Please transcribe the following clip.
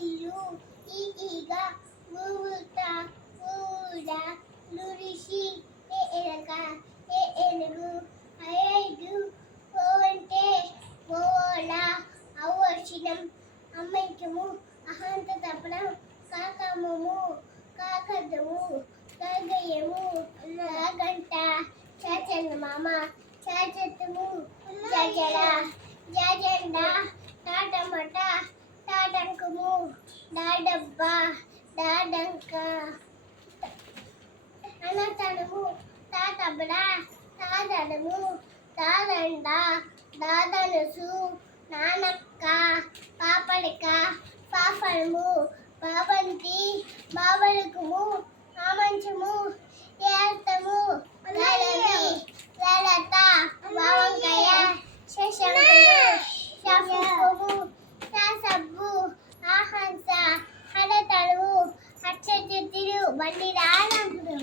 ఇల్లు ఈ ఈగ ఊగుత ఊడ నురిసి ఏ ఎలక ఏ ఏనుగు ఐదు ఓవంటే ఓల అవర్షణం అమ్మైక్యము అహంత తపనం కాకమము కాకదము గగయము గంట చాచంద మామ చాచత్తము జజల జజండ టాటమట టాటంకము డాడబ్బ డాడంక అనతనము తాతబడ తాదనము తాదండ దాదనసు నానక్క పాపడిక పాపడము బాబంతి బాబడుకుము ఆమంచము ఏర్తము లలవి లలత బావంకాయ శశంకము శఫుకము శాసబ్బు ఆహంస హడతడువు అక్షతిరు బండి రానప్పుడు